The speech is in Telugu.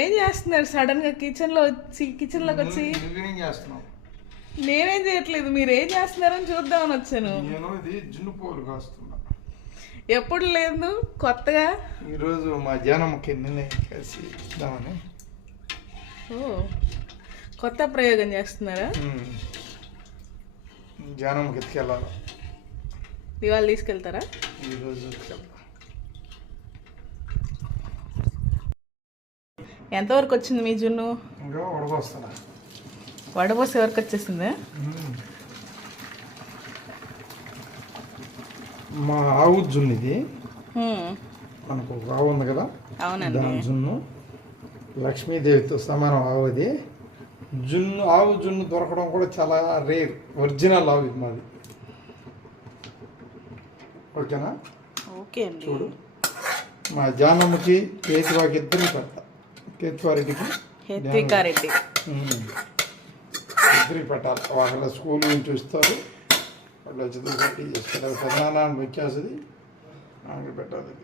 ఏం చేస్తున్నారు సడన్ గా కిచెన్ లోకి వచ్చి? నేనేం చేయట్లేదు, మీరు ఏం చేస్తున్నారని చూద్దామని వచ్చాను. నేను ఇది జున్ను పోలు కాస్తున్నా. ఎప్పుడు లేదు కొత్తగా ఈరోజు మా జానమ్మకి నిన్నే కలిసి ఇద్దామని. ఓ, కొత్త ప్రయోగం చేస్తున్నారా? జానమ్మకి ఎత్తుకెళ్ళాలి. ఇవాళ తీసుకెళ్తారా? ఈరోజు ఎంతవరకు వచ్చింది మీ జున్ను? ఇంకా వడపోస్తున్నా. వడపోసి ఎవరికి వచ్చేసిందా? మా ఆవు జున్ను ఇది. మనకు ఒక ఆవు ఉంది కదా, దాని జున్ను లక్ష్మీదేవితో సమానం ఆవు అది. ఆవు జున్ను దొరకడం కూడా చాలా రేర్. ఒరిజినల్ ఆవు ఇది మాది. ఓకేనా? ఓకే. చూడు, మా జానమ్మకి కేతివాకి ఇద్దరికి పెడతా. కేతివారెడ్డికి హెత్వికారెడ్డి ఇద్దరికి పెట్టాలి. వాళ్ళ స్కూల్ నుంచి వస్తారు, వాళ్ళు చదువు కట్టి చేసుకుంటారు. పెద్దనాన్న వచ్చేస్తుంది, నాకు పెట్టాలి.